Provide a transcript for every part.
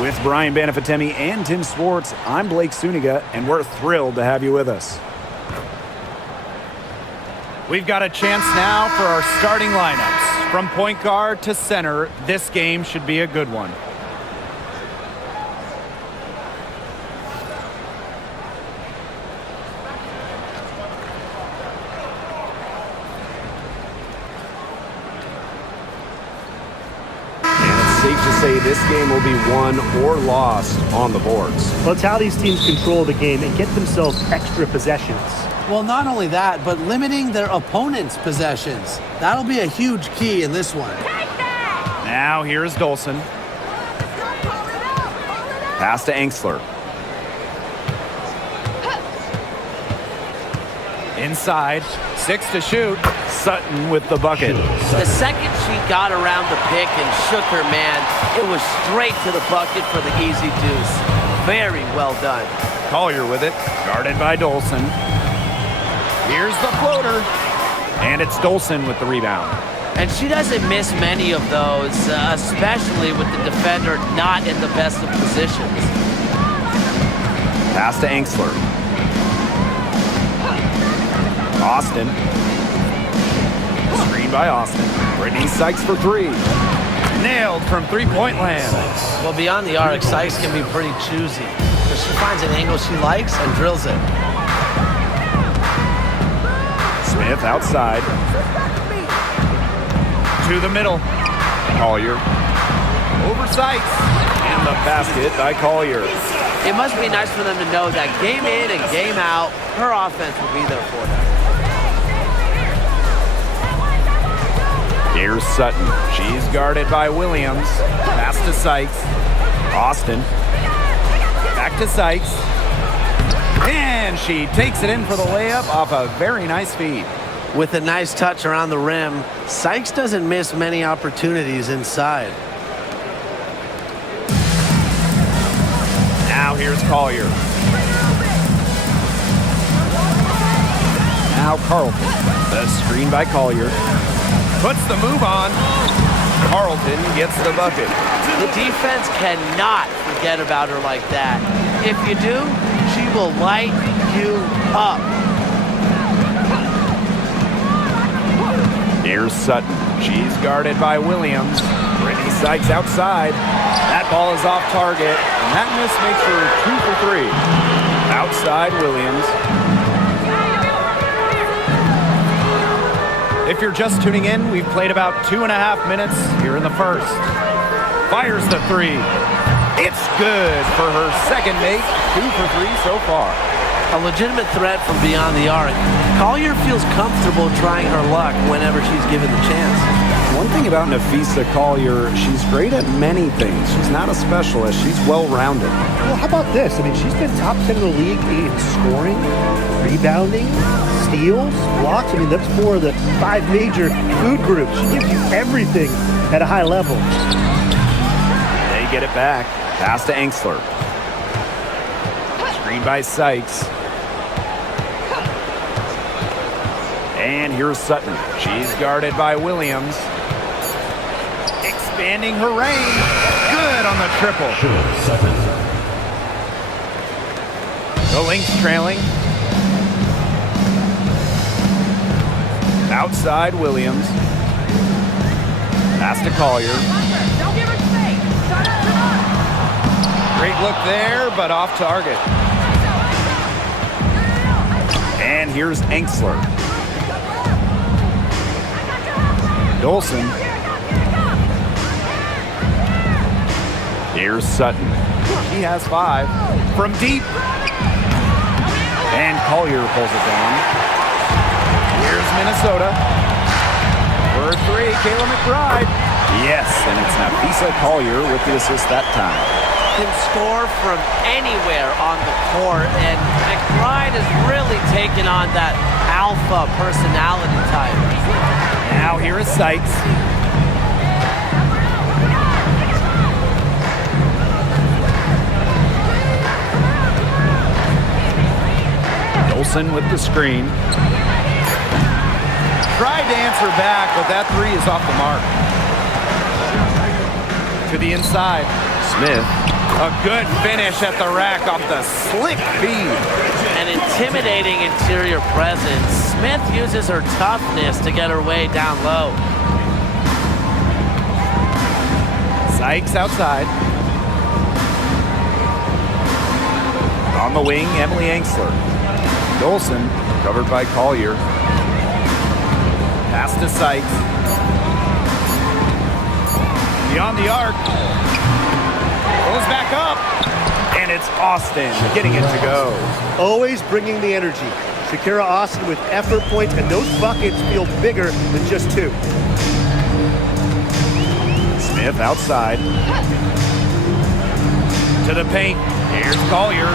With Brian Banafitemi and Tim Swartz, I'm Blake Suniga, and we're thrilled to have you with us. We've got a chance now for our starting lineups. From point guard to center, this game should be a good one. Safe to say this game will be won or lost on the boards. Well, it's how these teams control the game and get themselves extra possessions. Well, not only that, but limiting their opponent's possessions. That'll be a huge key in this one. Now here's Dolson. Pass to Angsler. Inside, 6 to shoot. Sutton with the bucket. The second she got around the pick and shook her man, it was straight to the bucket for the easy deuce. Very well done. Collier with it, guarded by Dolson. Here's the floater, and it's Dolson with the rebound. And she doesn't miss many of those, especially with the defender not in the best of positions. Pass to Angsler. Austin. Screen by Austin. Brittany Sykes for three. Nailed from three-point land. Well, beyond the arc, Sykes can be pretty choosy. But she finds an angle she likes and drills it. Smith outside. To the middle. Collier. Over Sykes. And the basket by Collier. It must be nice for them to know that game in and game out, her offense will be there for them. Here's Sutton. She's guarded by Williams. Pass to Sykes. Austin. Back to Sykes. And she takes it in for the layup off a very nice feed. With a nice touch around the rim, Sykes doesn't miss many opportunities inside. Now here's Collier. Now Carlton. The screen by Collier. Puts the move on. Carlton gets the bucket. The defense cannot forget about her like that. If you do, she will light you up. Here's Sutton. She's guarded by Williams. Brittany Sykes outside. That ball is off target, and that miss makes her 2 for 3. Outside Williams. If you're just tuning in, we've played about 2.5 minutes here in the first. Fires the three. It's good for her second make. 2 for 3 so far. A legitimate threat from beyond the arc. Collier feels comfortable trying her luck whenever she's given the chance. One thing about Napheesa Collier, she's great at many things. She's not a specialist. She's well-rounded. Well, how about this? I mean, she's been top 10 in the league in scoring, rebounding, steals, blocks. I mean, that's four of the 5 major food groups. She gives you everything at a high level. They get it back. Pass to Angsler. Screen by Sykes. And here's Sutton. She's guarded by Williams. Expanding her range. Good on the triple. The Lynx trailing. Outside Williams. Pass to Collier. Great look there, but off target. And here's Angsler. Dolson. Here's Sutton. He has 5. From deep. And Collier pulls it down. Here's Minnesota. For 3, Kayla McBride. Yes, and it's Napheesa Collier with the assist that time. Can score from anywhere on the court, and McBride has really taken on that alpha personality type. Now here is Sykes. Dolson with the screen. Tried to answer back, but that 3 is off the mark. To the inside. Smith A good finish at the rack off the slick feed. An intimidating interior presence. Smith uses her toughness to get her way down low. Sykes outside. On the wing, Emily Angsler. Dolson covered by Collier. Pass to Sykes. Beyond the arc. Goes back up. And it's Austin getting it to go. Always bringing the energy. Shakira Austin with effort points, and those buckets feel bigger than just two. Smith outside. To the paint. Here's Collier.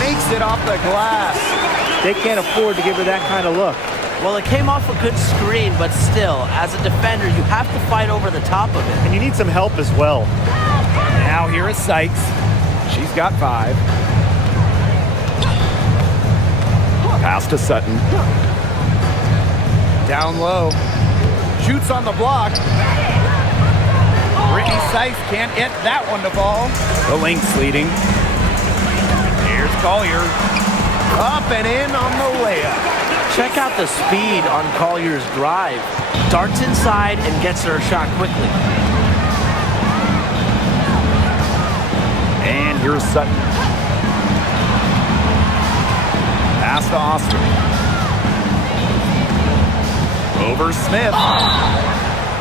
Makes it off the glass. They can't afford to give her that kind of look. Well, it came off a good screen, but still, as a defender, you have to fight over the top of it. And you need some help as well. Now here is Sykes. She's got 5. Pass to Sutton. Down low. Shoots on the block. Brittany Sykes can't get that one to fall. The Lynx leading. Here's Collier. Up and in on the layup. Check out the speed on Collier's drive. Darts inside and gets her a shot quickly. And here's Sutton. Pass to Austin. Over Smith.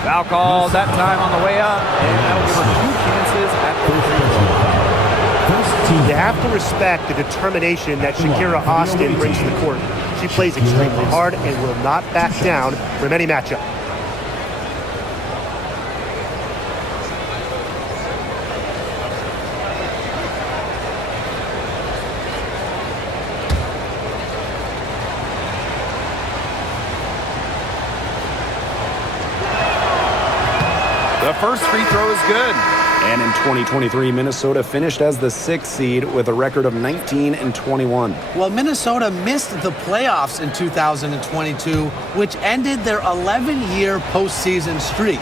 Foul call that time on the way up. And that'll give her 2 chances at the free throw. You have to respect the determination that Shakira Austin brings to the court. She plays extremely hard and will not back down from any matchup. The first free throw is good. And in 2023, Minnesota finished as the 6th seed with a record of 19-21. Well, Minnesota missed the playoffs in 2022, which ended their 11-year postseason streak.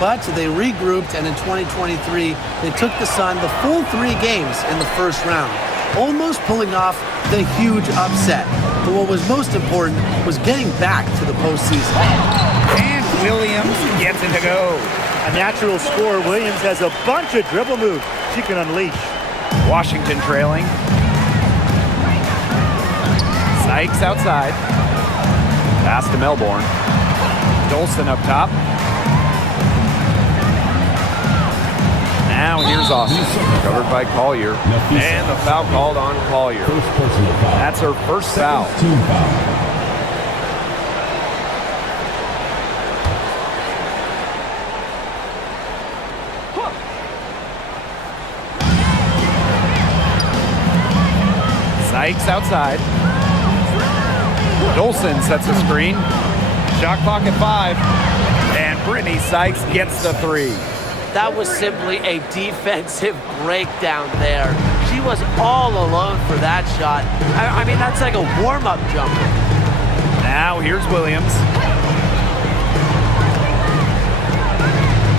But they regrouped, and in 2023, they took the Sun the full 3 games in the first round, almost pulling off the huge upset. But what was most important was getting back to the postseason. And Williams gets it to go. A natural scorer, Williams has a bunch of dribble moves she can unleash. Washington trailing. Sykes outside. Pass to Melbourne. Dolson up top. Now here's Austin, covered by Collier. And the foul called on Collier. That's her first foul. Sykes outside. Dolson sets a screen. Shot clock at 5. And Brittany Sykes gets the 3. That was simply a defensive breakdown there. She was all alone for that shot. I mean, that's like a warm-up jumper. Now here's Williams.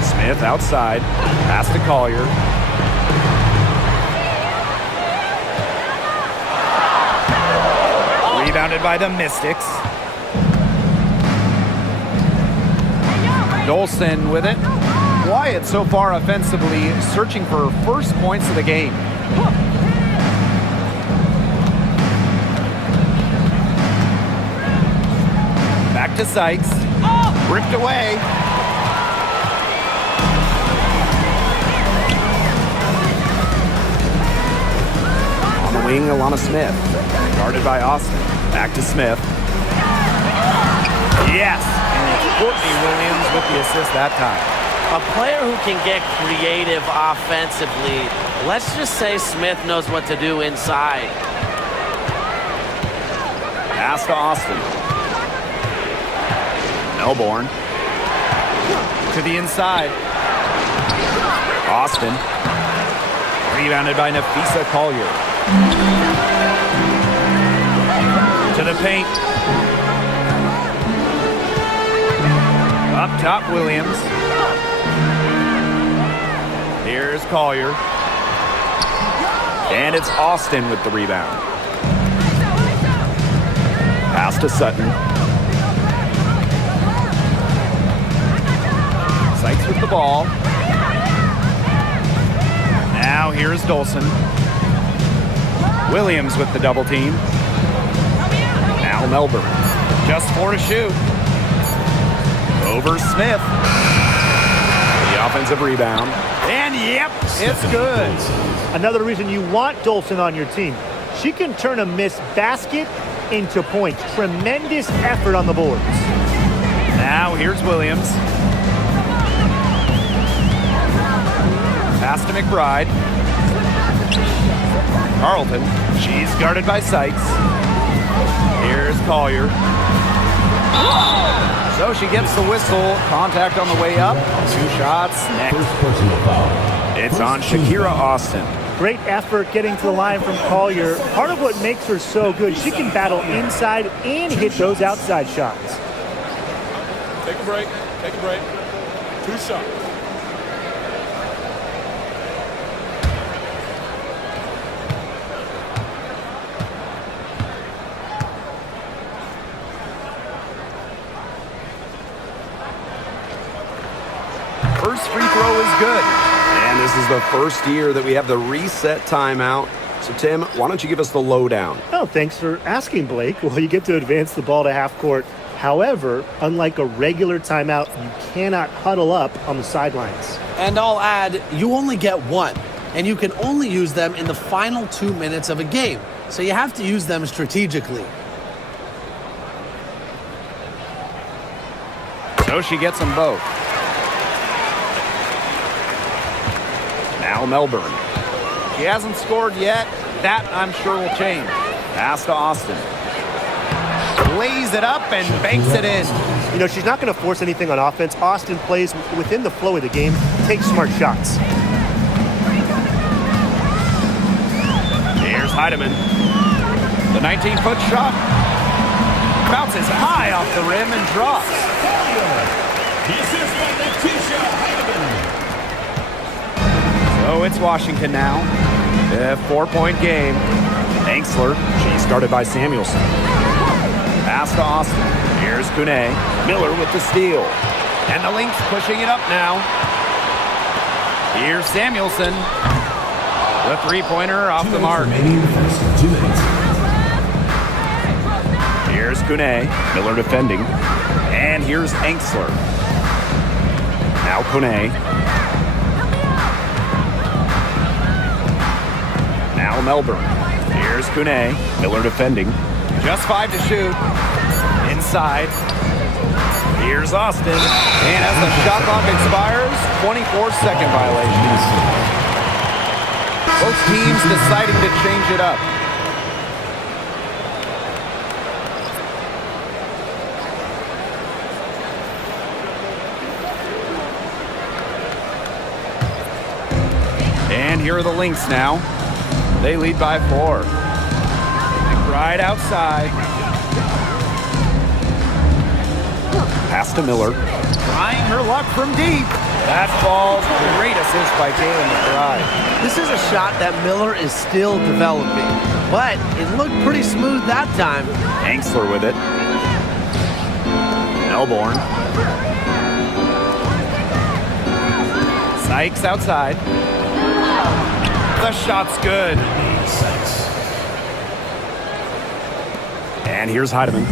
Smith outside. Pass to Collier. Rebounded by the Mystics. Dolson with it. Wyatt so far offensively searching for her first points of the game. Back to Sykes. Ripped away. On the wing, Alana Smith. Guarded by Austin. Back to Smith. Yes! And it's Courtney Williams with the assist that time. A player who can get creative offensively. Let's just say Smith knows what to do inside. Pass to Austin. Melbourne. To the inside. Austin. Rebounded by Nafisa Collier. To the paint. Up top, Williams. Here's Collier. And it's Austin with the rebound. Pass to Sutton. Sykes with the ball. Now here's Dolson. Williams with the double team. Now Melbourne. Just 4 to shoot. Over Smith. The offensive rebound. And yep, it's good. Another reason you want Dolson on your team. She can turn a missed basket into points. Tremendous effort on the boards. Now here's Williams. Pass to McBride. Carlton. She's guarded by Sykes. Here's Collier. So she gets the whistle. Contact on the way up. 2 shots next. It's on Shakira Austin. Great effort getting to the line from Collier. Part of what makes her so good, she can battle inside and hit those outside shots. Take a break. Take a break. 2 shots. First free throw is good. And this is the first year that we have the reset timeout. So, Tim, why don't you give us the lowdown? Oh, thanks for asking, Blake. Well, you get to advance the ball to half court. However, unlike a regular timeout, you cannot huddle up on the sidelines. And I'll add, you only get 1, and you can only use them in the final 2 minutes of a game. So you have to use them strategically. So she gets them both. Now Melbourne. She hasn't scored yet. That, I'm sure, will change. Pass to Austin. Lays it up and banks it in. You know, she's not going to force anything on offense. Austin plays within the flow of the game, takes smart shots. Here's Heidemann. The 19-foot shot bounces high off the rim and drops. So it's Washington now. A 4-point game. Angsler. She's guarded by Samuelson. Pass to Austin. Here's Kune. Miller with the steal. And the Lynx pushing it up now. Here's Samuelson. The three-pointer off the mark. Here's Kune. Miller defending. And here's Angsler. Now Kune. Now Melbourne. Here's Kune. Miller defending. Just 5 to shoot. Inside. Here's Austin. And as the shot clock expires, 24-second violation. Both teams deciding to change it up. And here are the Lynx now. They lead by 4. Right outside. Pass to Miller. Trying her luck from deep. That falls. Great assist by Kayla McBride. This is a shot that Miller is still developing, but it looked pretty smooth that time. Angsler with it. Melbourne. Sykes outside. The shot's good. And here's Heidemann.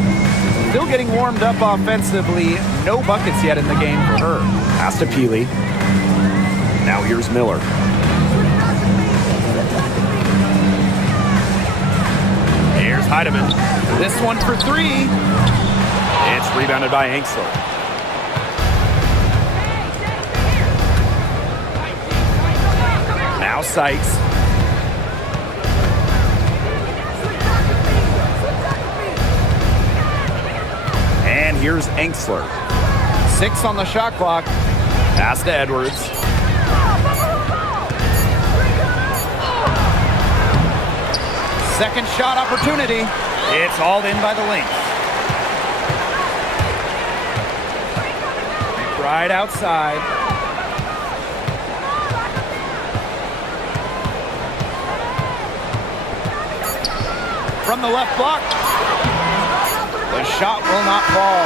Still getting warmed up offensively. No buckets yet in the game for her. Pass to Peely. Now here's Miller. Here's Heidemann. This one for 3. It's rebounded by Angsler. Now Sykes. And here's Angsler. 6 on the shot clock. Pass to Edwards. Second shot opportunity. It's hauled in by the Lynx. Right outside. from the left block. The shot will not fall.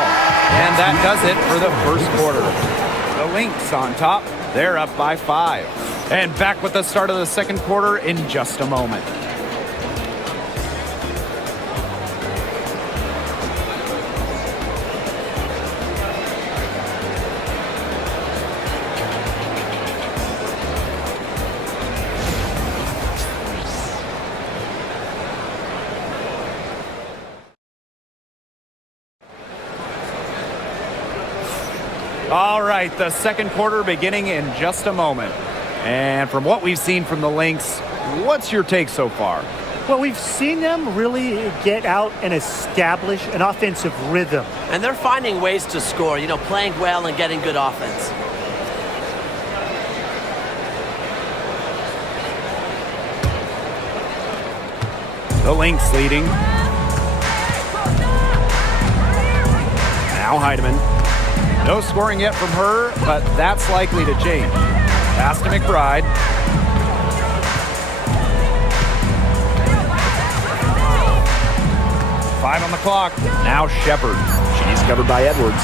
And that does it for the first quarter. The Lynx on top. They're up by 5. And back with the start of the second quarter in just a moment. All right, the second quarter beginning in just a moment. And from what we've seen from the Lynx, what's your take so far? Well, we've seen them really get out and establish an offensive rhythm. And they're finding ways to score, playing well and getting good offense. The Lynx leading. Now Heidemann. No scoring yet from her, but that's likely to change. Pass to McBride. Five on the clock. Now Shepard. She's covered by Edwards.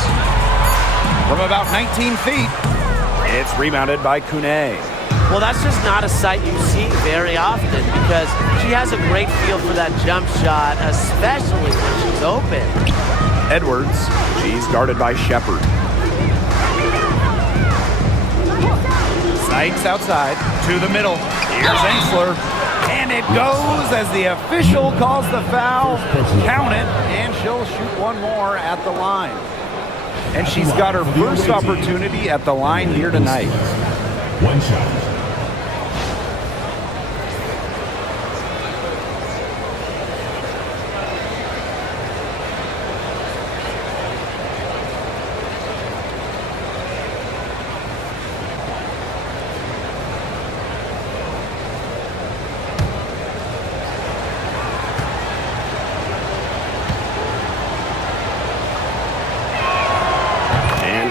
From about 19 feet, it's rebounded by Kune. Well, that's just not a sight you see very often because she has a great feel for that jump shot, especially when she's open. Edwards. She's guarded by Shepard. Sykes outside to the middle. Here's Ensler. And it goes as the official calls the foul. Count it, and she'll shoot one more at the line. And she's got her first opportunity at the line here tonight. One shot.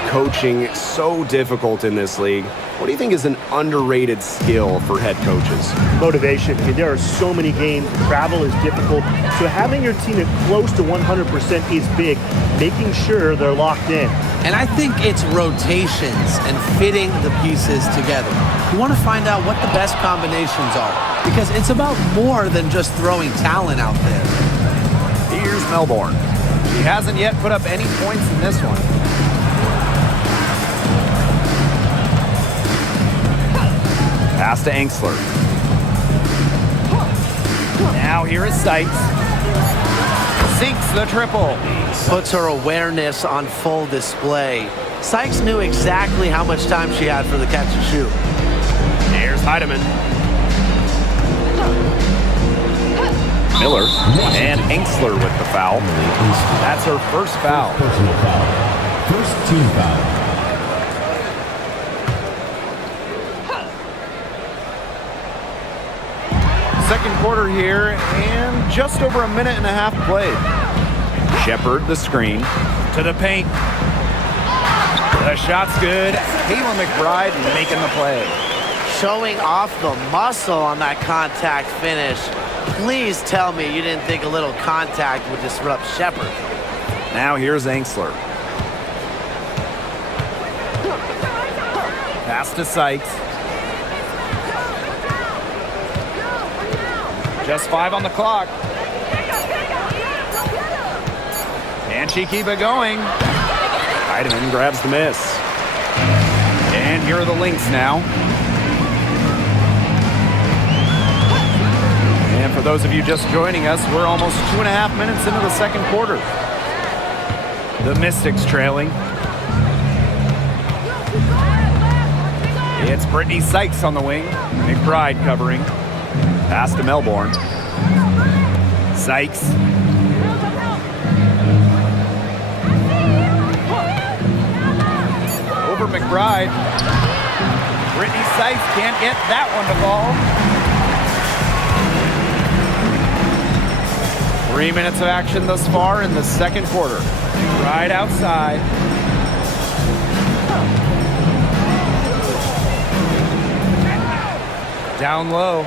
Coaching so difficult in this league. What do you think is an underrated skill for head coaches? Motivation. I mean, there are so many games. Travel is difficult. So having your team at close to 100% is big. Making sure they're locked in. And I think it's rotations and fitting the pieces together. You want to find out what the best combinations are because it's about more than just throwing talent out there. Here's Melbourne. She hasn't yet put up any points in this one. Pass to Ensler. Now here is Sykes. Sinks the triple. Puts her awareness on full display. Sykes knew exactly how much time she had for the catch and shoot. Here's Heidemann. Miller and Ensler with the foul. That's her first foul. Personal foul. First team foul. Second quarter here, and just over a minute and a half played. Shepard, the screen, to the paint. The shot's good. Kayla McBride making the play. Showing off the muscle on that contact finish. Please tell me you didn't think a little contact would disrupt Shepard. Now here's Ensler. Pass to Sykes. Just 5 on the clock. Can she keep it going? Heidemann grabs the miss. And here are the Lynx now. And for those of you just joining us, we're almost 2.5 minutes into the second quarter. The Mystics trailing. It's Brittany Sykes on the wing. McBride covering. Pass to Melbourne. Sykes. Over McBride. Brittany Sykes can't get that one to fall. 3 minutes of action thus far in the second quarter. Right outside. Down low.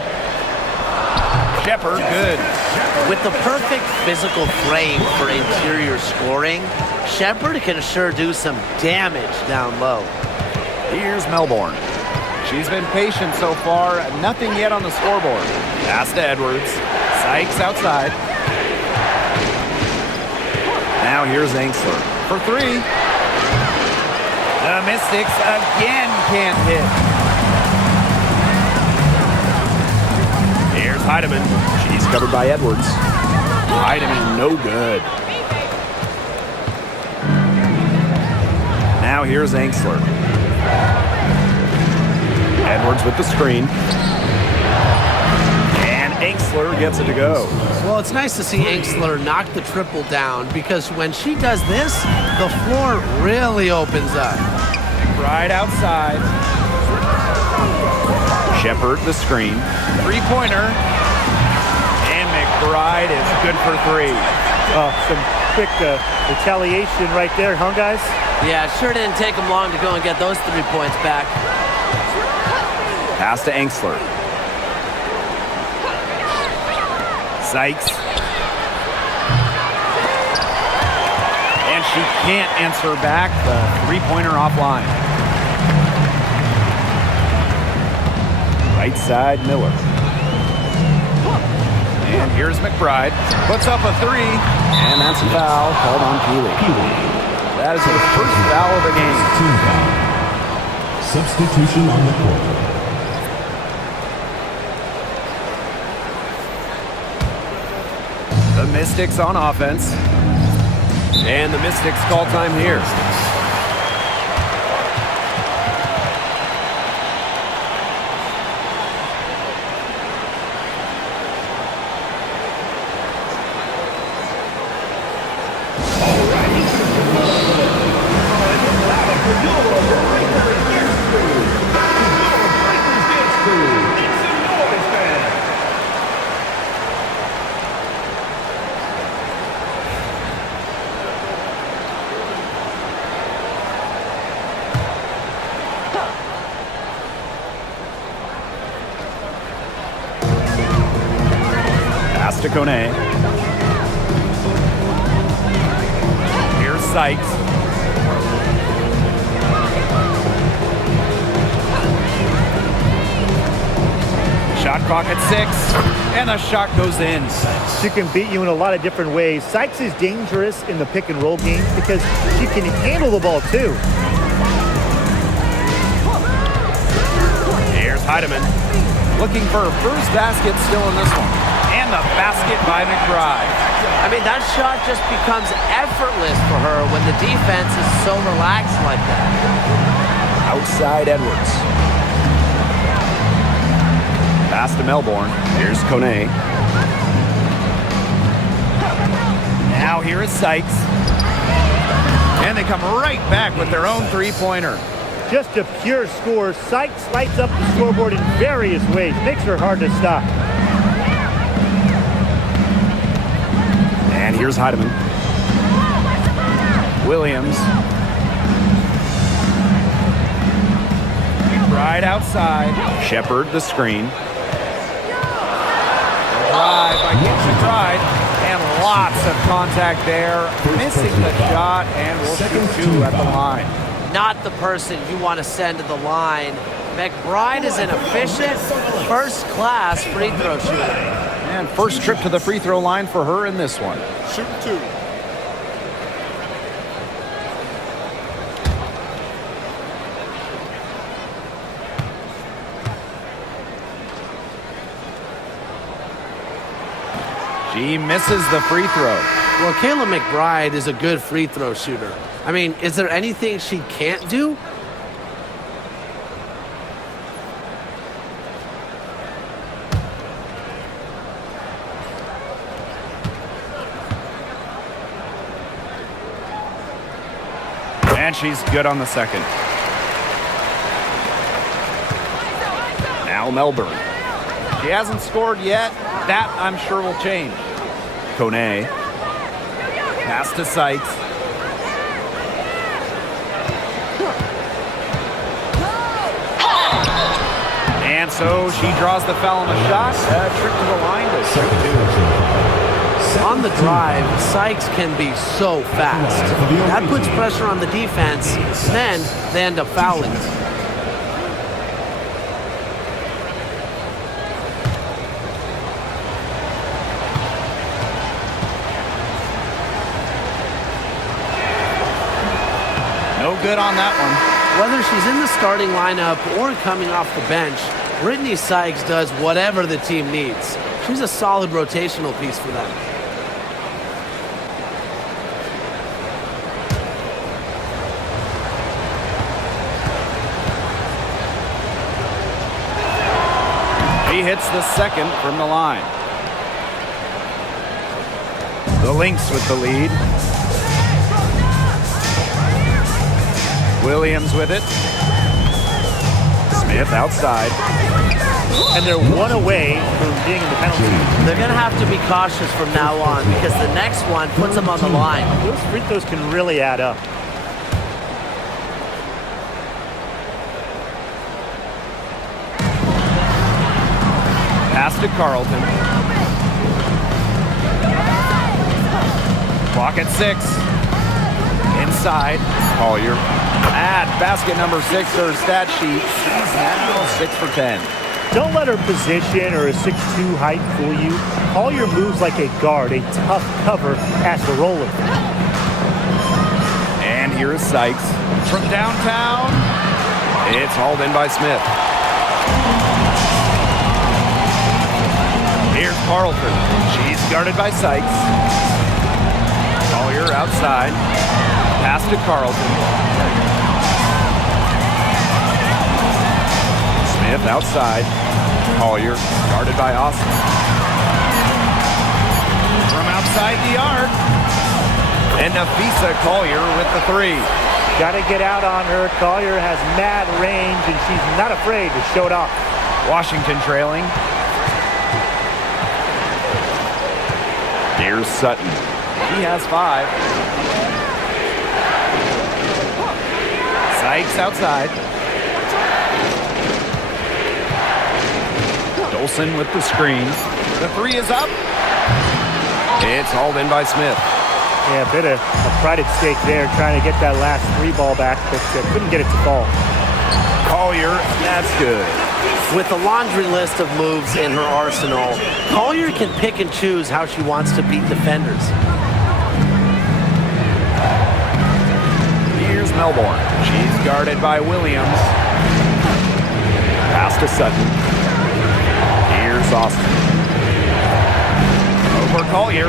Shepard, good. With the perfect physical frame for interior scoring, Shepherd can sure do some damage down low. Here's Melbourne. She's been patient so far. Nothing yet on the scoreboard. Pass to Edwards. Sykes outside. Now here's Angsler for three. The Mystics again can't hit. Here's Heidemann. She's covered by Edwards. Heidemann, no good. Now here's Angsler. Edwards with the screen. And Angsler gets it to go. Well, it's nice to see Angsler knock the triple down because when she does this, the floor really opens up. Right outside. Shepherd the screen. Three-pointer. And McBride is good for three. Some quick retaliation right there, huh, guys? Yeah, it sure didn't take him long to go and get those 3 points back. Pass to Angsler. Sykes. And she can't answer back. The three-pointer offline. Right side, Miller. And here's McBride. Puts up a three. And that's a foul called on Peely. That is his first foul of the game. Team foul. Substitution on the court. The Mystics on offense. And the Mystics call time here. To Kone. Here's Sykes. Shot clock at 6, and the shot goes in. She can beat you in a lot of different ways. Sykes is dangerous in the pick and roll game because she can handle the ball too. Here's Heidemann. Looking for her first basket still in this one. And the basket by McBride. I mean, that shot just becomes effortless for her when the defense is so relaxed like that. Outside Edwards. Pass to Melbourne. Here's Kone. Now here is Sykes. And they come right back with their own three-pointer. Just a pure score. Sykes lights up the scoreboard in various ways. Makes her hard to stop. And here's Heidemann. Williams. Right outside. Shepherd the screen. Drive by McBride. And lots of contact there. Missing the shot, and we'll shoot two at the line. Not the person you want to send to the line. McBride is an efficient, first-class free throw shooter. And first trip to the free throw line for her in this one. Shoot two. She misses the free throw. Well, Kayla McBride is a good free throw shooter. I mean, is there anything she can't do? And she's good on the second. Now Melbourne. She hasn't scored yet. That, I'm sure, will change. Kone. Pass to Sykes. And so she draws the foul on the shot. Trip to the line to shoot two. On the drive, Sykes can be so fast. That puts pressure on the defense, then they end up fouling. No good on that one. Whether she's in the starting lineup or coming off the bench, Brittany Sykes does whatever the team needs. She's a solid rotational piece for them. He hits the second from the line. The Lynx with the lead. Williams with it. Smith outside. And they're one away from being in the penalty. They're going to have to be cautious from now on because the next one puts them on the line. Those free throws can really add up. Pass to Carlton. Clock at 6. Inside. Collier. Add basket number 6 to her stat sheet. She's now 6 for 10. Don't let her position or a 6'2" height fool you. Collier moves like a guard, a tough cover as the roller. And here is Sykes. From downtown, it's hauled in by Smith. Here's Carlton. She's guarded by Sykes. Collier outside. Pass to Carlton. Smith outside. Collier guarded by Austin. From outside the arc. And Nafisa Collier with the 3. Got to get out on her. Collier has mad range, and she's not afraid to show it off. Washington trailing. Here's Sutton. He has 5. Sykes outside. Dolson with the screen. The 3 is up. It's hauled in by Smith. Yeah, a bit of a pride at stake there, trying to get that last 3 ball back, but couldn't get it to fall. Collier, that's good. With a laundry list of moves in her arsenal, Collier can pick and choose how she wants to beat defenders. Here's Melbourne. She's guarded by Williams. Pass to Sutton. Here's Austin. Over Collier.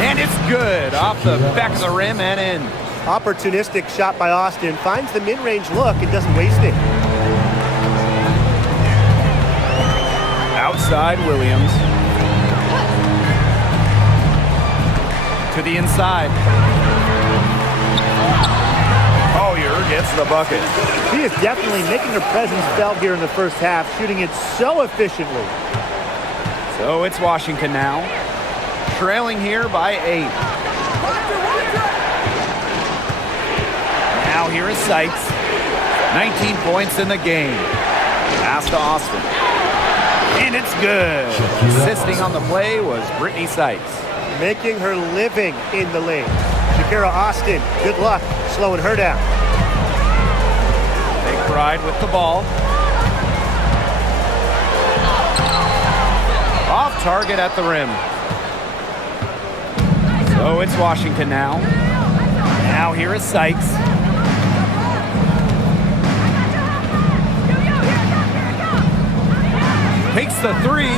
And it's good. Off the back of the rim and in. Opportunistic shot by Austin. Finds the mid-range look and doesn't waste it. Outside Williams. To the inside. Collier gets the bucket. She is definitely making her presence felt here in the first half, shooting it so efficiently. So it's Washington now. Trailing here by 8. Now here is Sykes. 19 points in the game. Pass to Austin. And it's good. Assisting on the play was Brittany Sykes. Making her living in the lane. Shakira Austin, good luck slowing her down. McBride with the ball. Off target at the rim. So it's Washington now. Now here is Sykes. Takes the 3.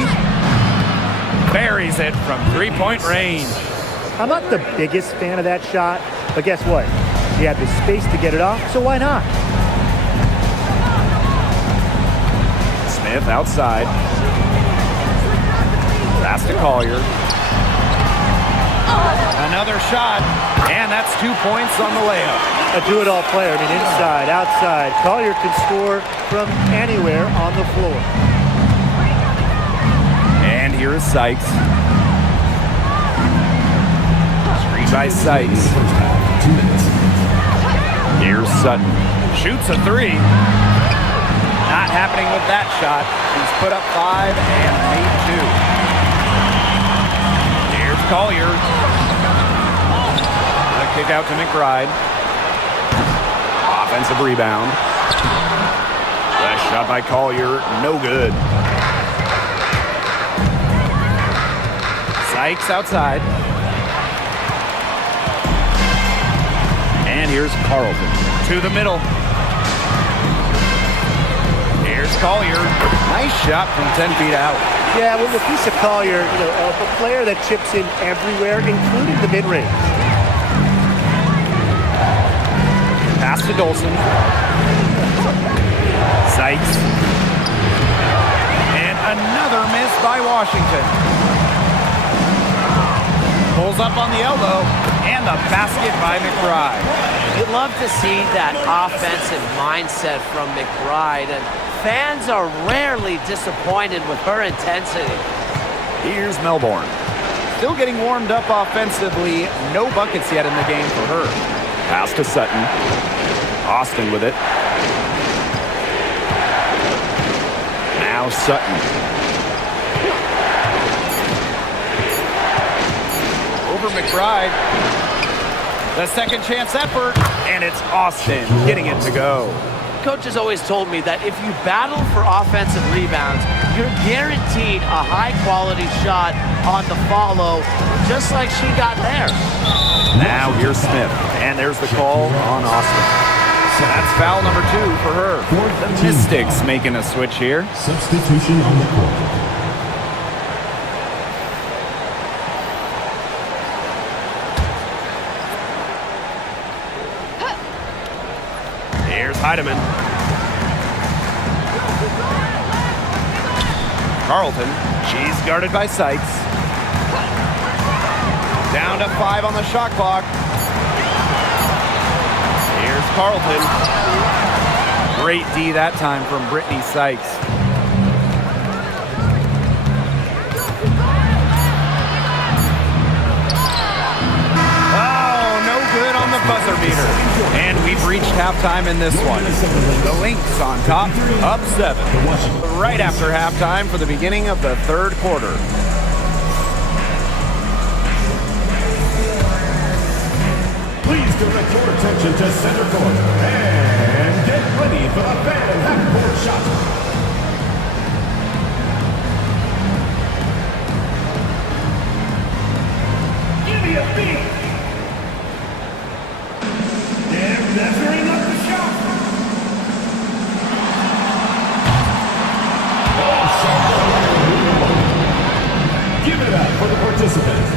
Buries it from 3-point range. I'm not the biggest fan of that shot, but guess what? She had the space to get it off, so why not? Smith outside. Pass to Collier. Another shot, and that's 2 points on the layup. A do-it-all player. I mean, inside, outside. Collier can score from anywhere on the floor. And here is Sykes. Screen by Sykes. 2 minutes. Here's Sutton. Shoots a 3. Not happening with that shot. He's put up 5 and made 2. Here's Collier. The kick out to McBride. Offensive rebound. The shot by Collier, no good. Sykes outside. And here's Carlton. To the middle. Here's Collier. Nice shot from 10 feet out. Yeah, well, with Lisa Collier, a player that chips in everywhere, including the mid-range. Pass to Dolson. Sykes. And another miss by Washington. Pulls up on the elbow. And the basket by McBride. You'd love to see that offensive mindset from McBride, and fans are rarely disappointed with her intensity. Here's Melbourne. Still getting warmed up offensively. No buckets yet in the game for her. Pass to Sutton. Austin with it. Now Sutton. Over McBride. The second chance effort. And it's Austin getting it to go. Coach has always told me that if you battle for offensive rebounds, you're guaranteed a high-quality shot on the follow, just like she got there. Now here's Smith. And there's the call on Austin. That's foul number 2 for her. The Mystics making a switch here. Substitution on the court. Here's Heidemann. Carlton. She's guarded by Sykes. Down to 5 on the shot clock. Here's Carlton. Great D that time from Brittany Sykes. Oh, no good on the buzzer beater. And we've reached halftime in this one. The Lynx on top, up 7. Right after halftime for the beginning of the third quarter. Please direct your attention to center court and get ready for the fan half-court shot. Give me a beat. They're measuring up the shot. Oh, shot. Give it up for the participants.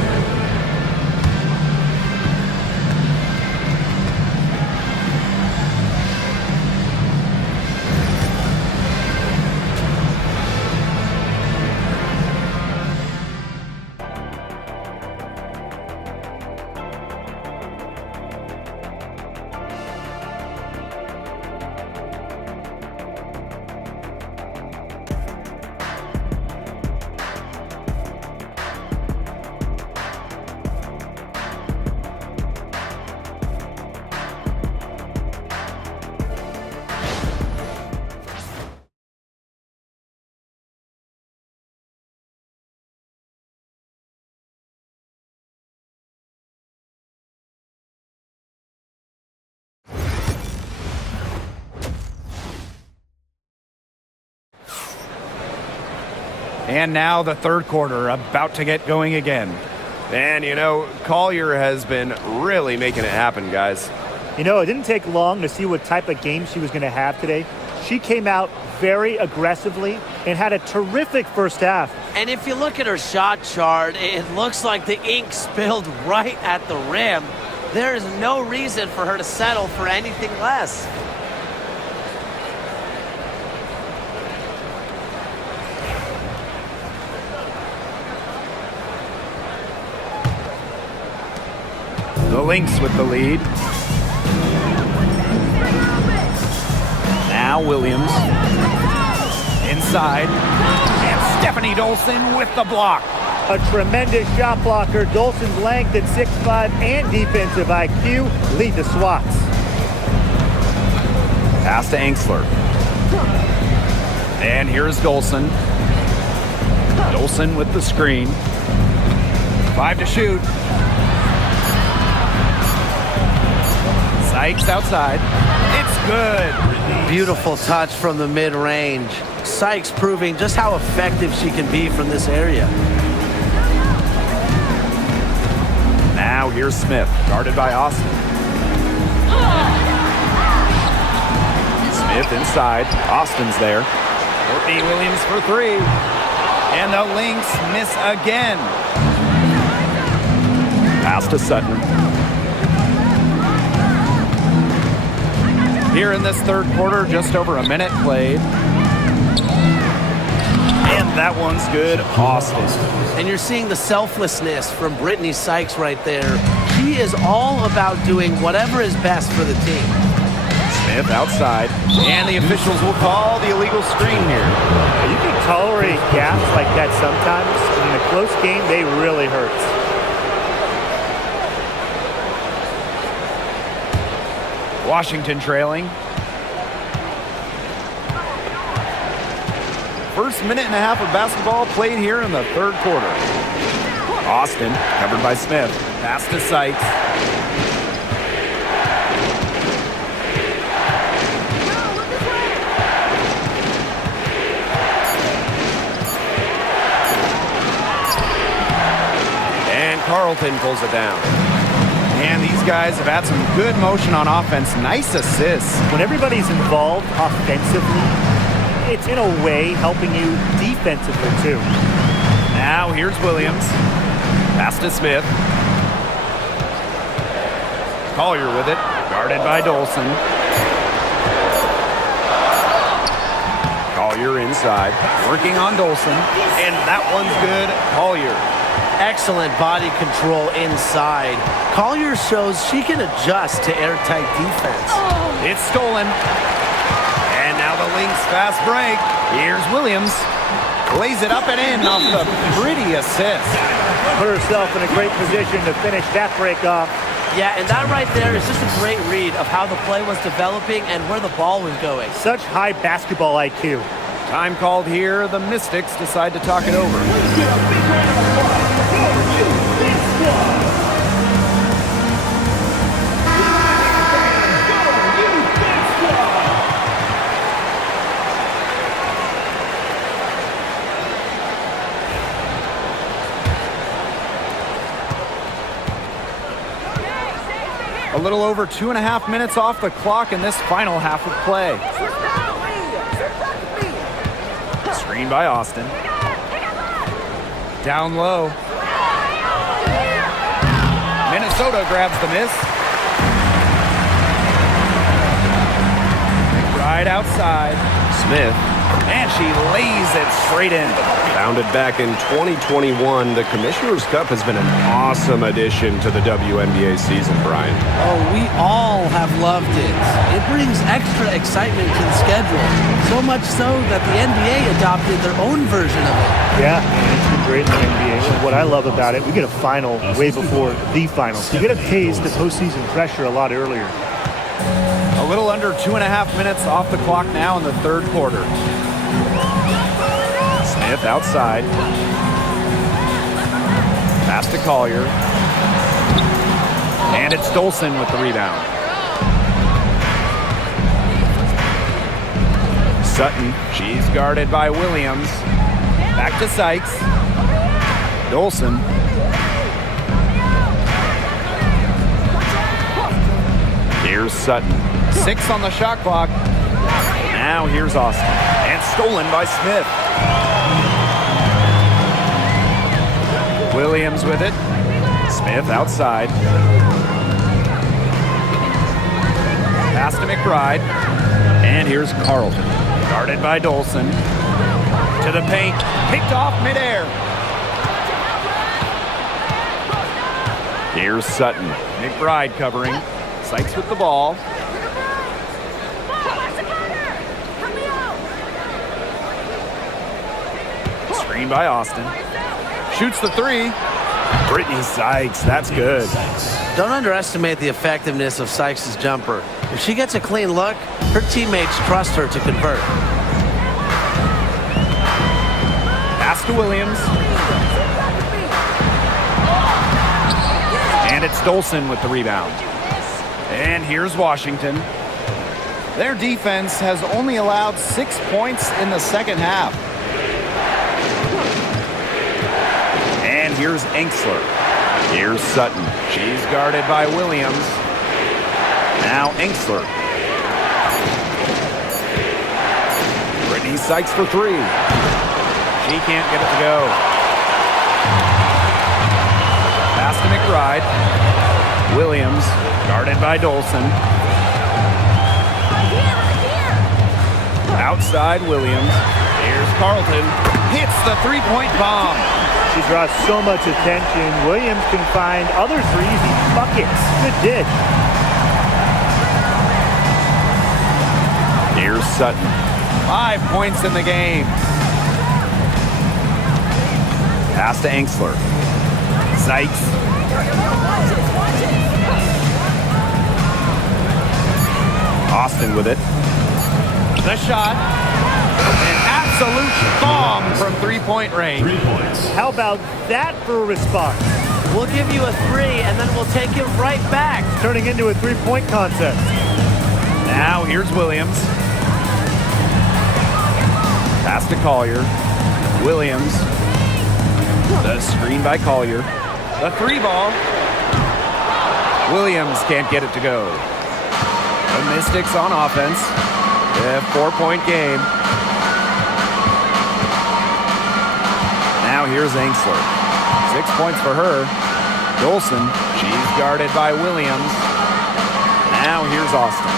And now the third quarter about to get going again. And, Collier has been really making it happen, guys. It didn't take long to see what type of game she was going to have today. She came out very aggressively and had a terrific first half. And if you look at her shot chart, it looks like the ink spilled right at the rim. There is no reason for her to settle for anything less. The Lynx with the lead. Now Williams. Inside. And Stephanie Dolson with the block. A tremendous shot blocker. Dolson's length at 6'5" and defensive IQ lead the swats. Pass to Angsler. And here's Dolson. Dolson with the screen. 5 to shoot. Sykes outside. It's good. Beautiful touch from the mid-range. Sykes proving just how effective she can be from this area. Now here's Smith, guarded by Austin. Smith inside. Austin's there. Courtney Williams for 3. And the Lynx miss again. Pass to Sutton. Here in this third quarter, just over a minute played. And that one's good. Austin. And you're seeing the selflessness from Brittany Sykes right there. She is all about doing whatever is best for the team. Smith outside. And the officials will call the illegal screen here. You can tolerate gaps like that sometimes, but in a close game, they really hurt. Washington trailing. First minute and a half of basketball played here in the third quarter. Austin, covered by Smith. Pass to Sykes. And Carlton pulls it down. And these guys have had some good motion on offense. Nice assists. When everybody's involved offensively, it's in a way helping you defensively too. Now here's Williams. Pass to Smith. Collier with it. Guarded by Dolson. Collier inside. Working on Dolson. And that one's good. Collier. Excellent body control inside. Collier shows she can adjust to airtight defense. It's stolen. And now the Lynx fast break. Here's Williams. Lays it up and in off the pretty assist. Put herself in a great position to finish that break off. Yeah, and that right there is just a great read of how the play was developing and where the ball was going. Such high basketball IQ. Time called here. The Mystics decide to talk it over. A little over 2.5 minutes off the clock in this final half of play. Screen by Austin. Down low. Minnesota grabs the miss. Right outside. Smith. And she lays it straight in. Founded back in 2021, the Commissioner's Cup has been an awesome addition to the WNBA season, Brian. Oh, we all have loved it. It brings extra excitement to the schedule. So much so that the NBA adopted their own version of it. Yeah, it's been great in the NBA. And what I love about it, we get a final way before the final. So you get a taste of postseason pressure a lot earlier. A little under 2.5 minutes off the clock now in the third quarter. Smith outside. Pass to Collier. And it's Dolson with the rebound. Sutton, she's guarded by Williams. Back to Sykes. Dolson. Here's Sutton. 6 on the shot clock. Now here's Austin. And stolen by Smith. Williams with it. Smith outside. Pass to McBride. And here's Carlton. Guarded by Dolson. To the paint. Picked off midair. Here's Sutton. McBride covering. Sykes with the ball. Screen by Austin. Shoots the 3. Brittany Sykes, that's good. Don't underestimate the effectiveness of Sykes' jumper. If she gets a clean look, her teammates trust her to convert. Pass to Williams. it's Dolson with the rebound. And here's Washington. Their defense has only allowed 6 points in the second half. And here's Enksler. Here's Sutton. She's guarded by Williams. Now Enksler. Brittany Sykes for three. She can't get it to go. Pass to McBride. Williams, guarded by Dolson. Outside Williams. Here's Carlton. Hits the three-point bomb. She draws so much attention. Williams can find others for easy buckets. Good dish. Here's Sutton. 5 points in the game. Pass to Enksler. Sykes. Austin with it. The shot. An absolute bomb from three-point range. 3 points. How about that for a response? We'll give you a three, and then we'll take it right back. Turning into a three-point contest. Now here's Williams. Pass to Collier. Williams. The screen by Collier. The three ball. Williams can't get it to go. The Mystics on offense. A 4-point game. Now here's Enksler. 6 points for her. Dolson. She's guarded by Williams. Now here's Austin.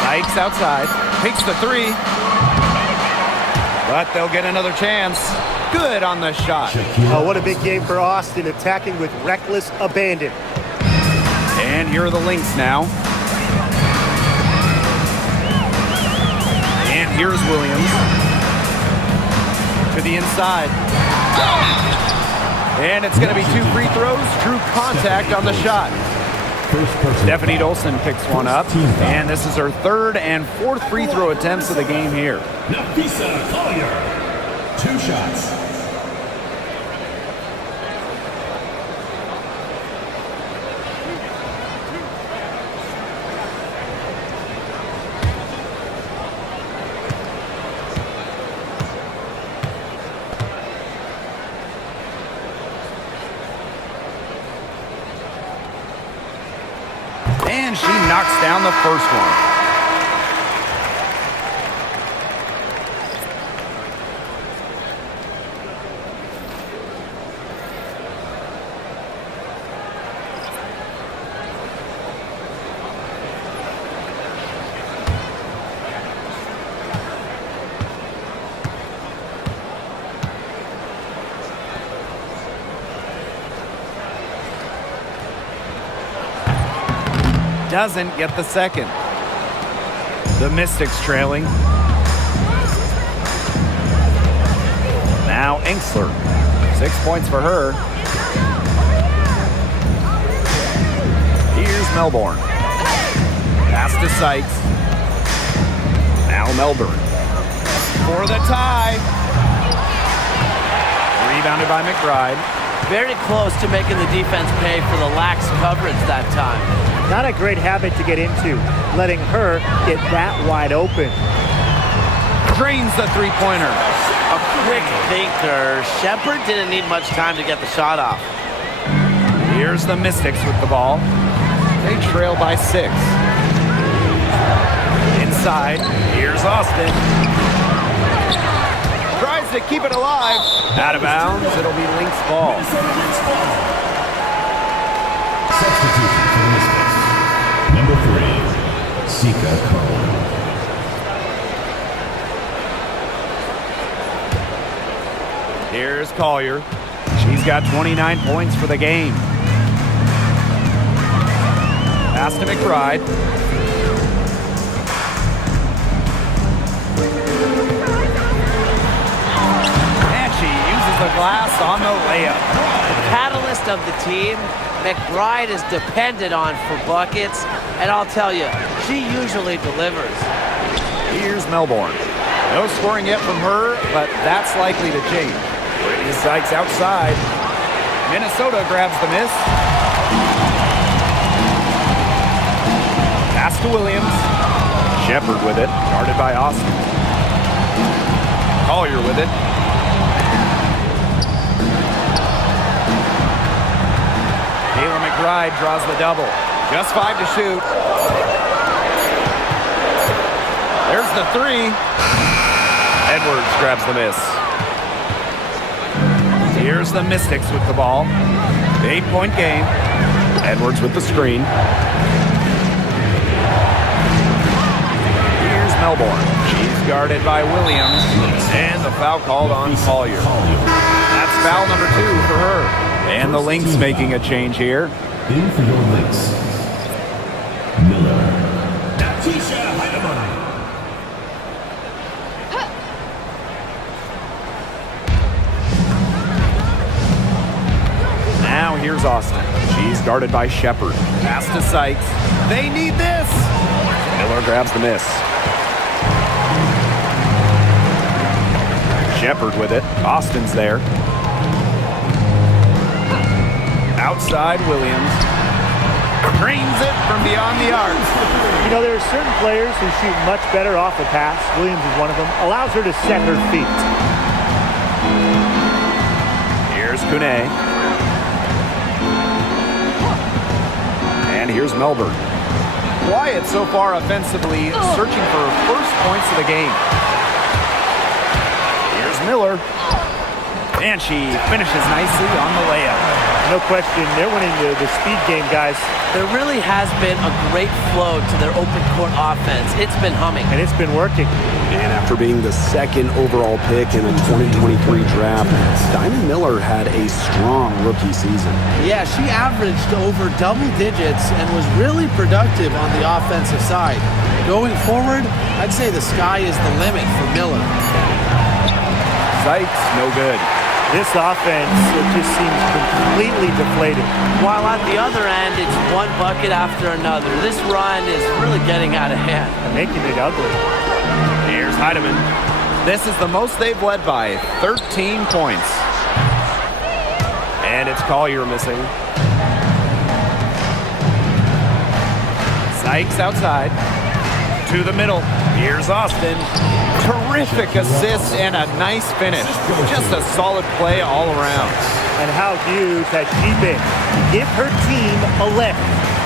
Sykes outside. Takes the three. But they'll get another chance. Good on the shot. Oh, what a big game for Austin, attacking with reckless abandon. And here are the Lynx now. And here's Williams. To the inside. And it's going to be 2 free throws. Drew contact on the shot. Stephanie Dolson picks one up. And this is her 3rd and 4th free throw attempts of the game here. Nafisa Collier. 2 shots. And she knocks down the first one. Doesn't get the second. The Mystics trailing. Now Enksler. 6 points for her. Here's Melbourne. Pass to Sykes. Now Melbourne. For the tie. Rebounded by McBride. Very close to making the defense pay for the lax coverage that time. Not a great habit to get into, letting her get that wide open. Drains the three-pointer. A quick thinker. Shepard didn't need much time to get the shot off. Here's the Mystics with the ball. They trail by 6. Inside, here's Austin. Tries to keep it alive. Out of bounds, it'll be Lynx ball. Substitution for the Mystics. Number 3, Sika Cole. Here's Collier. She's got 29 points for the game. Pass to McBride. And she uses the glass on the layup. The catalyst of the team, McBride is depended on for buckets, and I'll tell you, she usually delivers. Here's Melbourne. No scoring yet from her, but that's likely to change. Brittany Sykes outside. Minnesota grabs the miss. Pass to Williams. Shepard with it. Guarded by Austin. Collier with it. Taylor McBride draws the double. Just 5 to shoot. There's the 3. Edwards grabs the miss. Here's the Mystics with the ball. 8-point game. Edwards with the screen. Here's Melbourne. She's guarded by Williams. And the foul called on Collier. That's foul number 2 for her. And the Lynx making a change here. In for your Lynx, Miller. Natisha Heidemann. Now here's Austin. She's guarded by Shepard. Pass to Sykes. They need this. Miller grabs the miss. Shepard with it. Austin's there. Outside Williams. Drains it from beyond the arc. You know, there are certain players who shoot much better off a pass. Williams is one of them. Allows her to set her feet. Here's Kune. And here's Melbourne. Quiet so far offensively, searching for first points of the game. Here's Miller. And she finishes nicely on the layup. No question, they're winning the speed game, guys. There really has been a great flow to their open court offense. It's been humming. And it's been working. And after being the 2nd overall pick in the 2023 draft, Diamond Miller had a strong rookie season. Yeah, she averaged over double digits and was really productive on the offensive side. Going forward, I'd say the sky is the limit for Miller. Sykes, no good. This offense, it just seems completely deflated. While at the other end, it's one bucket after another. This run is really getting out of hand. And making it ugly. Here's Heidemann. This is the most they've led by 13 points. And it's Collier missing. Sykes outside. To the middle. Here's Austin. Terrific assist and a nice finish. Just a solid play all around. And how huge has she been? Give her team a lift.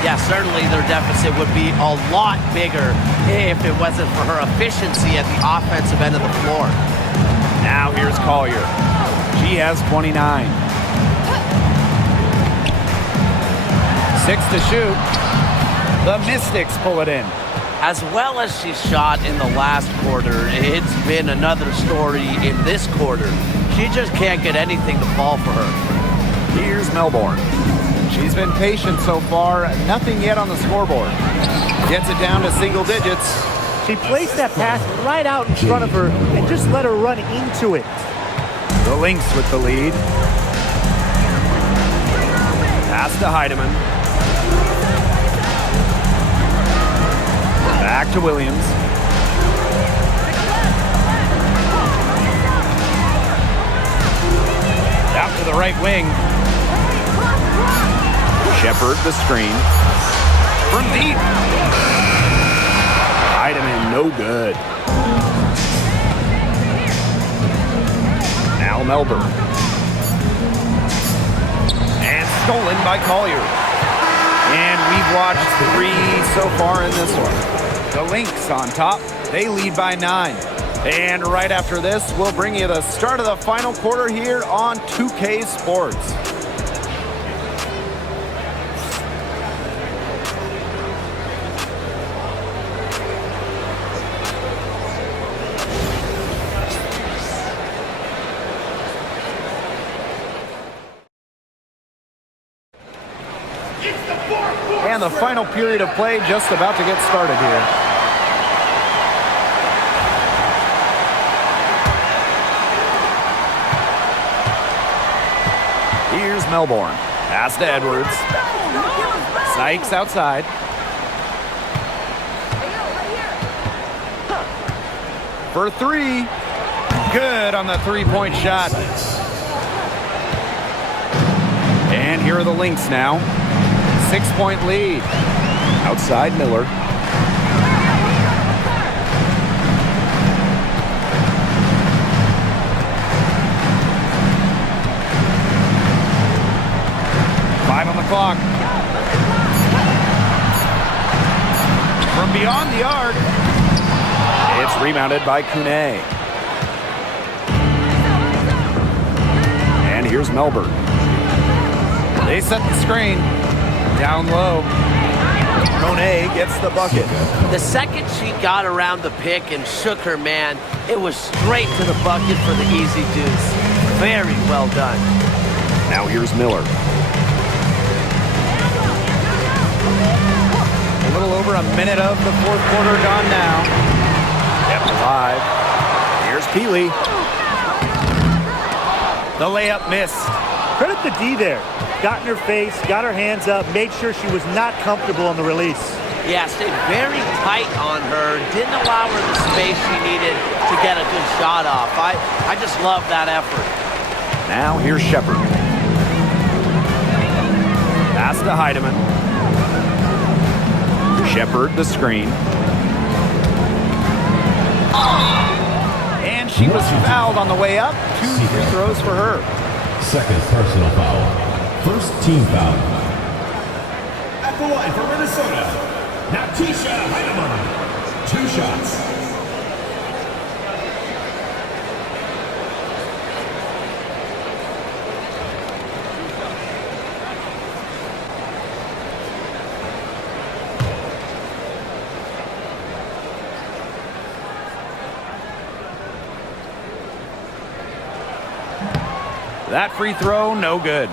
Yeah, certainly their deficit would be a lot bigger if it wasn't for her efficiency at the offensive end of the floor. Now here's Collier. She has 29. 6 to shoot. The Mystics pull it in. As well as she shot in the last quarter, it's been another story in this quarter. She just can't get anything to fall for her. Here's Melbourne. She's been patient so far. Nothing yet on the scoreboard. Gets it down to single digits. She placed that pass right out in front of her and just let her run into it. The Lynx with the lead. Pass to Heidemann. Back to Williams. Out to the right wing. Shepard the screen. From deep. Heidemann no good. Now Melbourne. And stolen by Collier. And we've watched 3 so far in this one. The Lynx on top. They lead by 9. And right after this, we'll bring you the start of the final quarter here on 2K Sports. And the final period of play just about to get started here. Here's Melbourne. Pass to Edwards. Sykes outside. For 3. Good on the 3-point shot. here are the Lynx now. 6-point lead. Outside Miller. Five on the clock. From beyond the arc. It's rebounded by Kune. And here's Melbourne. They set the screen. Down low. Kone gets the bucket. The second she got around the pick and shook her man, it was straight to the bucket for the easy deuce. Very well done. Now here's Miller. A little over a minute of the fourth quarter gone now. Kept alive. Here's Peely. The layup missed. Credit the D there. Got in her face, got her hands up, made sure she was not comfortable on the release. Yeah, stayed very tight on her. Didn't allow her the space she needed to get a good shot off. I just love that effort. Now here's Shepard. Pass to Heidemann. Shepard the screen. And she was fouled on the way up. 2 free throws for her. Second personal foul. First team foul. At the line for Minnesota, Natisha Heidemann. 2 shots. That free throw, no good.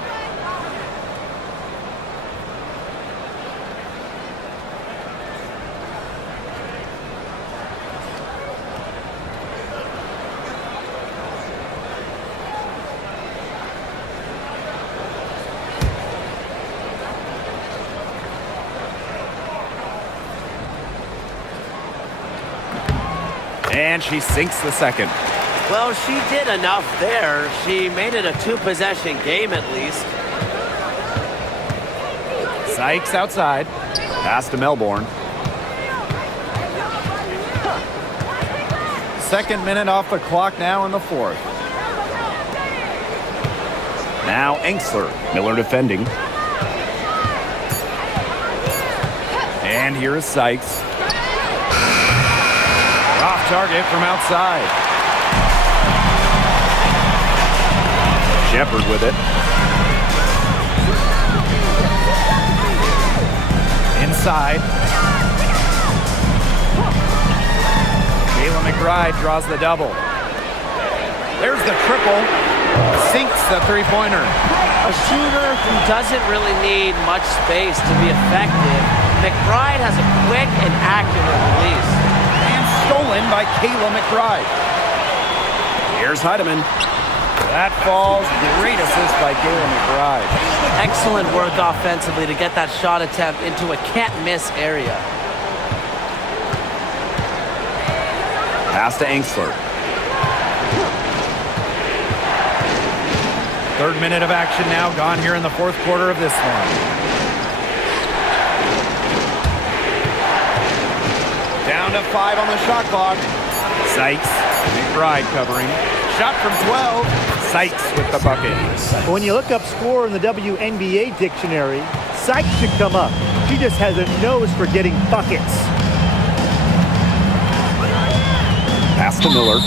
And she sinks the second. Well, she did enough there. She made it a 2-possession game at least. Sykes outside. Pass to Melbourne. Second minute off the clock now in the fourth. Now Engstler. Miller defending. And here is Sykes. Off target from outside. Shepard with it. Inside. Kayla McBride draws the double. There's the triple. Sinks the three-pointer. A shooter who doesn't really need much space to be effective. McBride has a quick and accurate release. And stolen by Kayla McBride. Here's Heidemann. That falls. Great assist by Kayla McBride. Excellent work offensively to get that shot attempt into a can't-miss area. Pass to Engstler. Third minute of action now gone here in the fourth quarter of this one. Down to 5 on the shot clock. Sykes, McBride covering. Shot from 12. Sykes with the bucket. When you look up score in the WNBA dictionary, Sykes should come up. She just has a nose for getting buckets. Pass to Miller.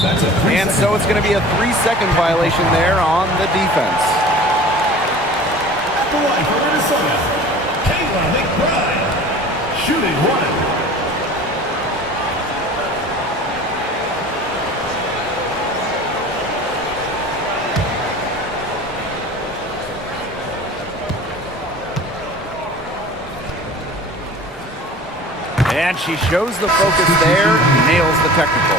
And so it's going to be a 3-second violation there on the defense. At the line for Minnesota, Kayla McBride. Shooting 1. And she shows the focus there, nails the technical.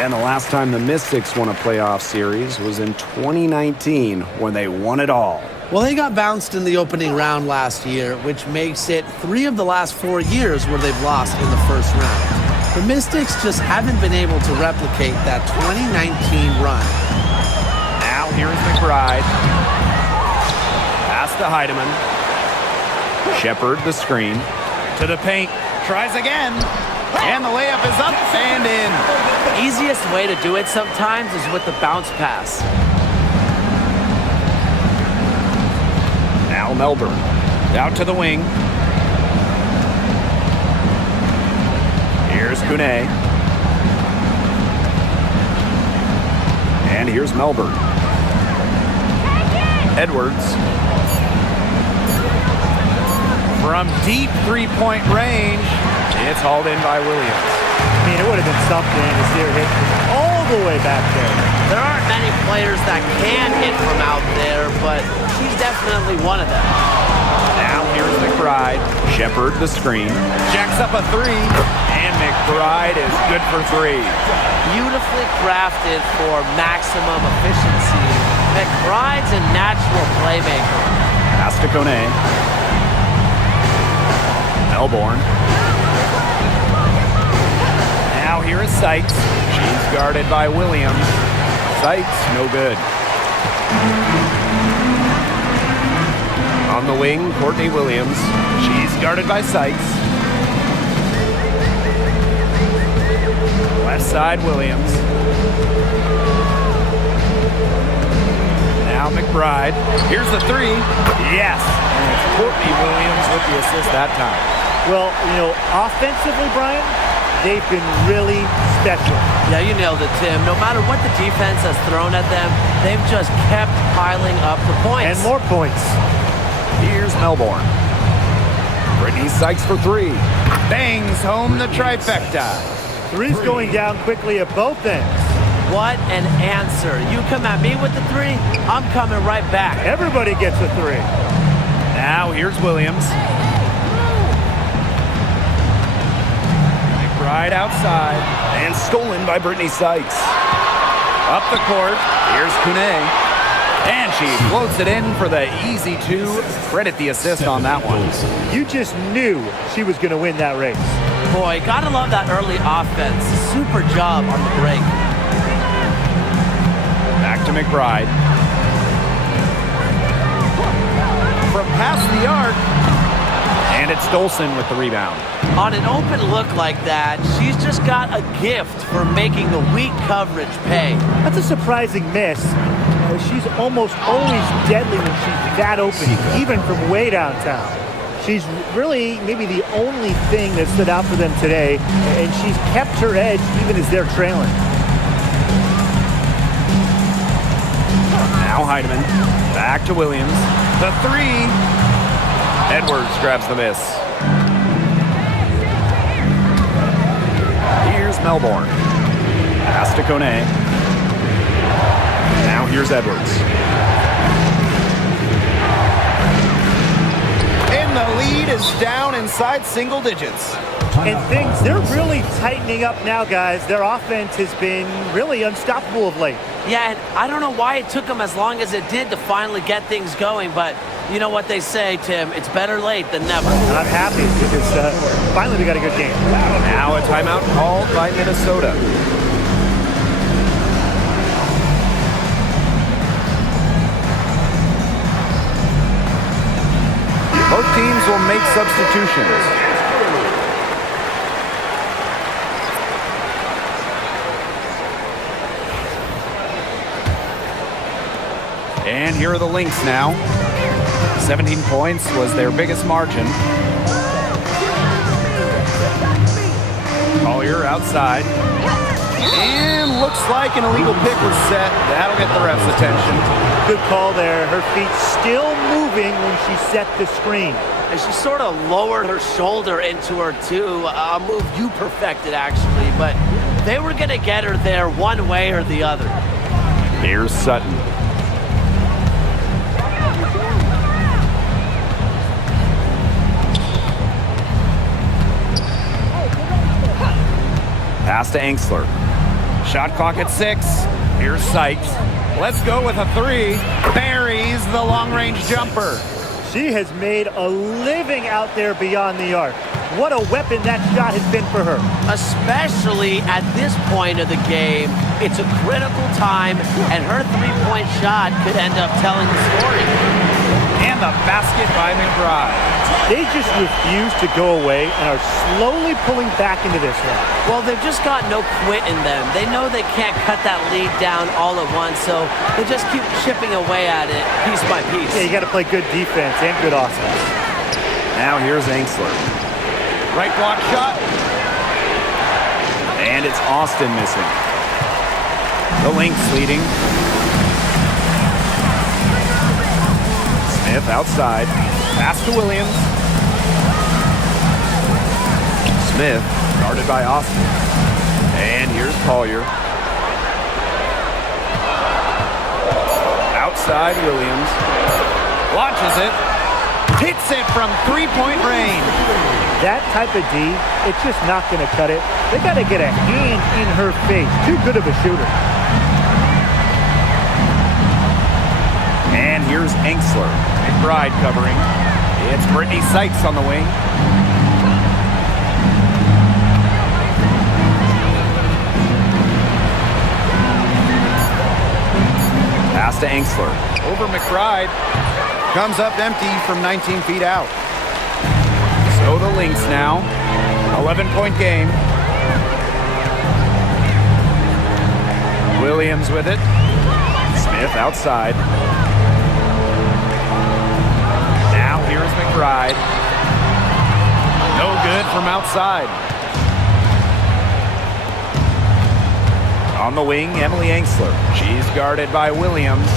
And the last time the Mystics won a playoff series was in 2019 when they won it all. Well, they got bounced in the opening round last year, which makes it 3 of the last 4 years where they've lost in the first round. The Mystics just haven't been able to replicate that 2019 run. Now here's McBride. Pass to Heidemann. Shepard the screen. To the paint. Tries again. And the layup is up and in. Easiest way to do it sometimes is with the bounce pass. Now Melbourne. Out to the wing. Here's Kune. And here's Melbourne. Edwards. From deep three-point range, it's hauled in by Williams. I mean, it would have been something to see her hit all the way back there. There aren't many players that can hit from out there, but she's definitely one of them. Now here's McBride. Shepard the screen. Jacks up a three. And McBride is good for three. Beautifully crafted for maximum efficiency. McBride's a natural playmaker. Pass to Kone. Melbourne. Now here is Sykes. She's guarded by Williams. Sykes, no good. On the wing, Courtney Williams. She's guarded by Sykes. Left side, Williams. Now McBride. Here's the three. Yes. And it's Courtney Williams with the assist that time. Well, you know, offensively, Brian, they've been really special. Yeah, you nailed it, Tim. No matter what the defense has thrown at them, they've just kept piling up the points. And more points. Here's Melbourne. Brittany Sykes for three. Bangs home the trifecta. Three's going down quickly at both ends. What an answer. You come at me with the three, I'm coming right back. Everybody gets a three. Now here's Williams. McBride outside. And stolen by Brittany Sykes. Up the court. Here's Kune. And she floats it in for the easy two. Credit the assist on that one. You just knew she was going to win that race. Boy, gotta love that early offense. Super job on the break. Back to McBride. From past the arc. And it's Dolson with the rebound. On an open look like that, she's just got a gift for making the weak coverage pay. That's a surprising miss. She's almost always deadly when she's that open, even from way downtown. She's really maybe the only thing that stood out for them today, and she's kept her edge even as they're trailing. Now Heidemann. Back to Williams. The three. Edwards grabs the miss. Here's Melbourne. Pass to Kone. Now here's Edwards. And the lead is down inside single digits. And things, they're really tightening up now, guys. Their offense has been really unstoppable of late. Yeah, and I don't know why it took them as long as it did to finally get things going, but you know what they say, Tim, it's better late than never. And I'm happy because finally we got a good game. Now a timeout called by Minnesota. Both teams will make substitutions. And here are the Lynx now. 17 points was their biggest margin. Collier outside. And looks like an illegal pick was set. That'll get the ref's attention. Good call there. Her feet still moving when she set the screen. And she sort of lowered her shoulder into her, too. A move you perfected, actually. But they were going to get her there one way or the other. Here's Sutton. Pass to Angsler. Shot clock at 6. Here's Sykes. Let's go with a three. Buries the long-range jumper. She has made a living out there beyond the arc. What a weapon that shot has been for her. Especially at this point of the game. It's a critical time, and her three-point shot could end up telling the story. And And the basket by McBride. They just refuse to go away and are slowly pulling back into this one. Well, they've just got no quit in them. They know they can't cut that lead down all at once, so they just keep chipping away at it piece by piece. Yeah, you got to play good defense and good offense. Now here's Angsler. Right block shot. And it's Austin missing. The Lynx leading. Smith outside. Pass to Williams. Smith guarded by Austin. And here's Collier. Outside Williams. Launches it. Hits it from three-point range. That type of D, it's just not going to cut it. They got to get a hand in her face. Too good of a shooter. And here's Angsler. McBride covering. It's Brittany Sykes on the wing. Pass to Angsler. Over McBride. Comes up empty from 19 feet out. So the Lynx now. 11-point game. Williams with it. Smith outside. Now here's McBride. No good from outside. On the wing, Emily Angsler. She's guarded by Williams.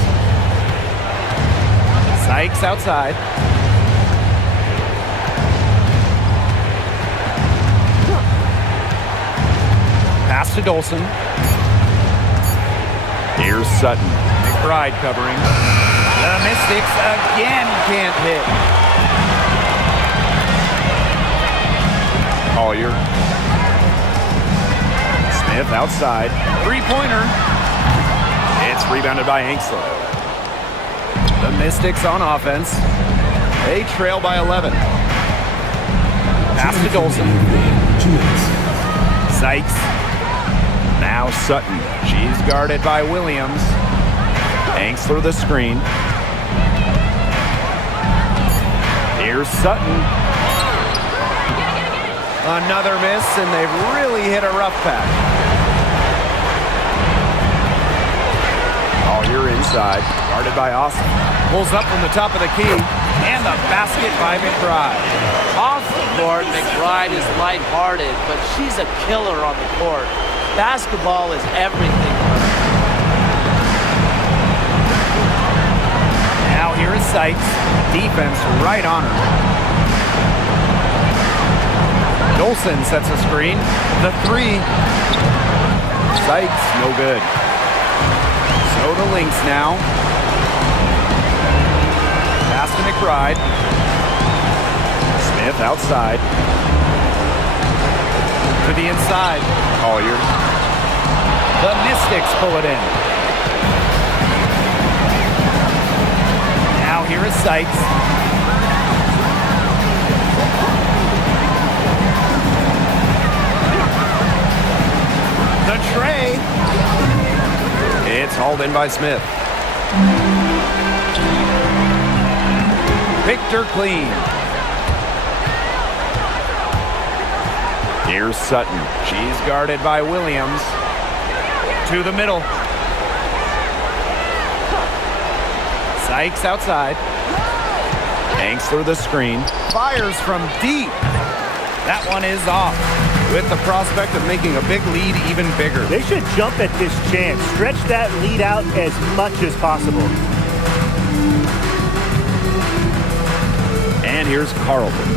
Sykes outside. Pass to Dolson. Here's Sutton. McBride covering. The Mystics again can't hit. Collier. Smith outside. Three-pointer. It's rebounded by Angsler. The Mystics on offense. They trail by 11. Pass to Dolson. Sykes. Now Sutton. She's guarded by Williams. Angsler the screen. Here's Sutton. Another miss, and they've really hit a rough patch. Collier inside, guarded by Austin. Pulls up from the top of the key, and the basket by McBride. Off the court, McBride is lighthearted, but she's a killer on the court. Basketball is everything. Now here is Sykes. Defense right on her. Dolson sets a screen. The three. Sykes, no good. So the Lynx now. Pass to McBride. Smith outside. To the inside. Collier. The Mystics pull it in. Now here is Sykes. The tray. It's hauled in by Smith. Picked her clean. Here's Sutton. She's guarded by Williams. To the middle. Sykes outside. Angsler the screen. Fires from deep. That one is off, with the prospect of making a big lead even bigger. They should jump at this chance. Stretch that lead out as much as possible. And here's Carlton.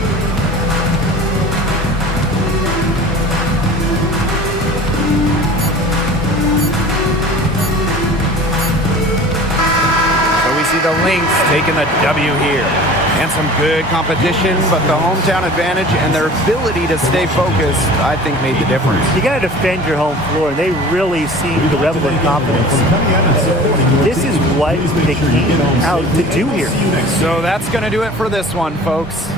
See the Lynx taking the W here. And some good competition, but the hometown advantage and their ability to stay focused, I think, made the difference. You got to defend your home floor, and they really seem to revel in confidence. This is what they came out to do here. So that's going to do it for this one, folks.